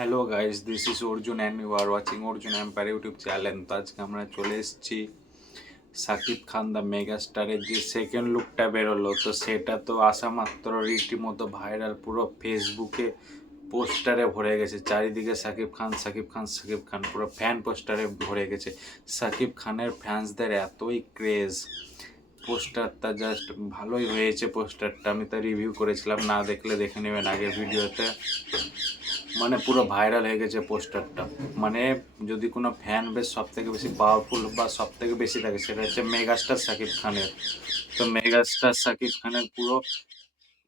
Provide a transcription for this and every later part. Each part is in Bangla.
Hello guys, this is Arjun and you are watching Arjun empire YouTube channel. তো আজকে আমরা চলে এসেছি সাকিব খান দ্য মেগা স্টারের যে সেকেন্ড লুকটা বেরোলো, তো সেটা তো আসা মাত্র রীতিমতো ভাইরাল, পুরো ফেসবুকে পোস্টারে ভরে গেছে। চারিদিকে সাকিব খান সাকিব খান সাকিব খান, পুরো ফ্যান পোস্টারে ভরে গেছে। সাকিব খানের ফ্যান্সদের এতই ক্রেজ, পোস্টারটা জাস্ট ভালোই হয়েছে। পোস্টারটা আমি তো রিভিউ করেছিলাম, না দেখলে দেখে নেবেন আগের ভিডিওতে। মানে পুরো ভাইরাল হয়ে গেছে পোস্টারটা। মানে যদি কোনো ফ্যান বেস সব থেকে বেশি পাওয়ারফুল বা সব থেকে বেশি থাকে, সেটা হচ্ছে মেগাস্টার সাকিব খানের। তো মেগাস্টার সাকিব খানের পুরো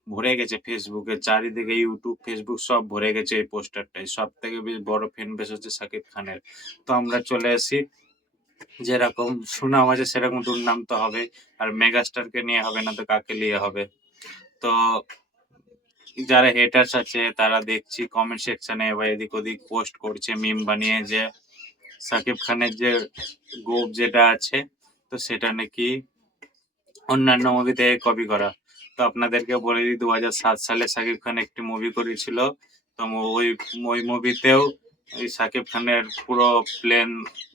ভরে গেছে ফেসবুকে, চারিদিকে ইউটিউব ফেসবুক সব ভরে গেছে এই পোস্টারটাই। সব থেকে বেশি বড় ফ্যান বেস হচ্ছে সাকিব খানের। তো আমরা চলে আসি, যেরকম সুনাম আছে সেরকম দুর্নাম তো হবে, আর মেগাস্টারকে নিয়ে হবে না তো কাকে নিয়ে হবে? তো যারা হেটার্স আছে তারা দেখছি কমেন্ট সেকশনে বা এদিক ওদিক পোস্ট করছে মিম বানিয়ে, যে সাকিব খানের যে গোপ যেটা আছে, তো সেটা নাকি অন্যান্য মুভি থেকে কপি করা। তো আপনাদেরকে বলে দিই, 2007 সালে সাকিব খান একটি মুভি করেছিল। তো ওই ওই মুভিতেও এই সাকিব খানের পুরো প্লেন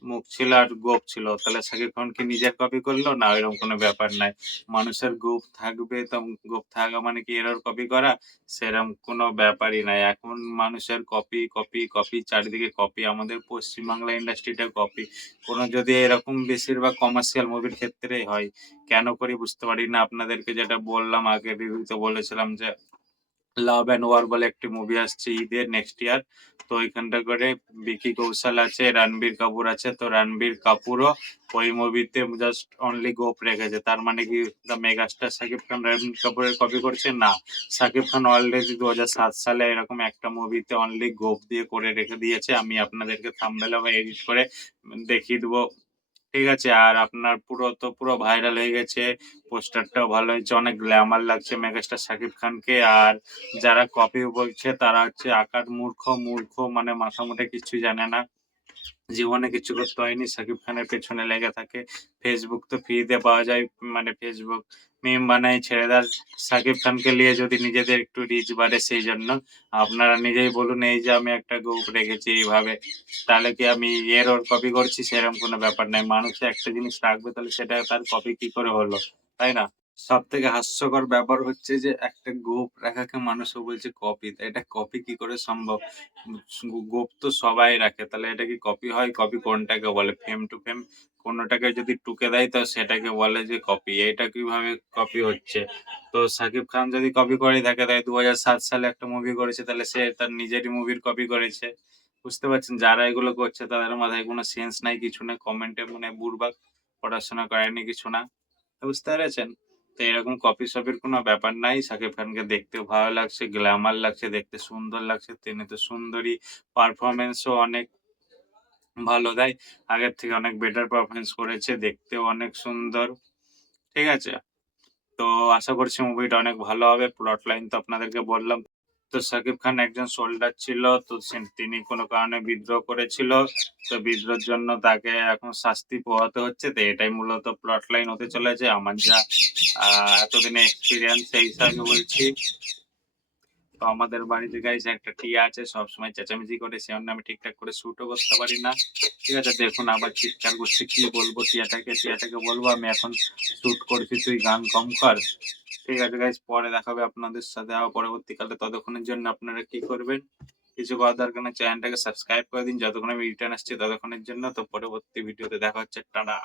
মুখ ছিল আর গোপ ছিল। তাহলে সাকিব খান কি নিজের কপি করলো? না, এরকম কোনো ব্যাপার নাই। মানুষের গোপ থাকবে, তো গোপ থাকা মানে কি এরর কপি করা? সেরকম কোনো ব্যাপারই নাই। এখন মানুষের কপি কপি কপি, চারিদিকে কপি। আমাদের পশ্চিমবাংলা ইন্ডাস্ট্রিটা কপি। কোনো যদি এরকম বেশিরভাগ কমার্শিয়াল মুভির ক্ষেত্রেই হয়, কেন করি বুঝতে পারি না। আপনাদেরকে যেটা বললাম আগে রিভিউতে বলেছিলাম যে লাভ অ্যান্ড ওয়ার বলে একটি মুভি আসছে ঈদের নেক্সট ইয়ার। তো ওইখানটা করে বিকি কৌশল আছে, রণবীর কাপুর আছে। তো রণবীর কাপুরও ওই মুভিতে জাস্ট অনলি গোপ রেখেছে। তার মানে কি দ্য মেগাস্টার সাকিব খান রণবীর কাপুরের কপি করছে? না, সাকিব খান অলরেডি 2007 সালে এরকম একটা মুভিতে অনলি গোপ দিয়ে করে রেখে দিয়েছে। আমি আপনাদেরকে থাম্বনেল বা এডিট করে দেখিয়ে দেবো। ঠিক আছে। আর আপনার পুরো ভাইরাল হয়ে গেছে, পোস্টারটাও ভালো হয়েছে, অনেক গ্ল্যামার লাগছে মেগাস্টার শাকিব খানকে। আর যারা কপি বলছে তারা হচ্ছে আকার মূর্খ মূর্খ, মানে মাথা মুটে কিছুই জানে না, জীবনে কিছু করতে হয়নি, সাকিব খানের পেছনে লেগে থাকে। ফেসবুক তো ফ্রিতে পাওয়া যায়, মানে ফেসবুক মিম বানাই ছেড়ে দেয় সাকিব খানকে নিয়ে, যদি নিজেদের একটু রিচ বাড়ে সেই জন্য। আপনারা নিজেই বলুন, এই যে আমি একটা গ্রুপ রেখেছি এইভাবে, তাহলে কি আমি এর ওর কপি করছি? সেরকম কোনো ব্যাপার নাই। মানুষে একটা জিনিস রাখবে, তাহলে সেটা তার কপি কি করে হলো, তাই না? সব থেকে হাস্যকর ব্যাপার হচ্ছে যে একটা গোঁফ রাখাকে মানুষও বলছে কপি। তা এটা কপি কি করে সম্ভব? গোঁফ তো সবাই রাখে, তাহলে এটা কি কপি হয়? কপি কোনটাকে বলে? ফ্রেম টু ফ্রেম কোনোটাকে যদি টুকে দেয় তো সেটাকে বলে যে কপি। এটা কিভাবে কপি হচ্ছে? তো সাকিব খান যদি কপি করে থাকে, তাই 2007 সালে একটা মুভি করেছে, তাহলে সে তার নিজেরই মুভির কপি করেছে। বুঝতে পারছেন? যারা এগুলো করছে তাদের মাথায় কোনো সেন্স নাই, কিছু না, কমেন্টে মনে হয় বুড়বাক, পড়াশোনা করেনি, কিছু না। বুঝতে পেরেছেন? তো এরকম কপি সপির কোনো ব্যাপার নাই। শাকিব খানকে দেখতেও ভালো লাগছে, গ্ল্যামার লাগছে, দেখতে সুন্দর লাগছে। তিনি তো সুন্দরী, পারফরম্যান্সও অনেক ভালো দেয়। আগের থেকে অনেক বেটার পারফরম্যান্স করেছে, দেখতেও অনেক সুন্দর। ঠিক আছে? তো আশা করছি মুভিটা অনেক ভালো হবে। প্লট লাইন তো আপনাদেরকে বললাম। তো শাকিব খান একজন সোল্ডার ছিল, তো তিনি কোনো কারণে বিদ্রোহ করেছিল। তো বিদ্রোহের জন্য তাকে এখন শাস্তি পোহাতে হচ্ছে। তো এটাই মূলত প্লট লাইন হতে চলেছে। আমার যা এতদিনে এক্সপিরিয়েন্স সেই হিসাবে বলছি। তো আমাদের বাড়িতে গাইস একটা টিয়া আছে, সবসময় চেঁচামেচি করে, সে জন্য আমি ঠিকঠাক করে শুটও করতে পারি না। ঠিক আছে, দেখুন আবার চিৎকার করছে। কি বলবো টিয়াটাকে বলবো আমি এখন শুট করছি, তুই গান কম কর। ঠিক আছে গাইস, পরে দেখা হবে আপনাদের সাথে আবার পরবর্তীকালে। ততক্ষণের জন্য আপনারা কি করবেন? কিছু করার দরকার নেই, চ্যানেলটাকে সাবস্ক্রাইব করে দিন। যতক্ষণ আমি রিটার্ন আসছি ততক্ষণের জন্য। তো পরবর্তী ভিডিওতে দেখা হচ্ছে, টাটা।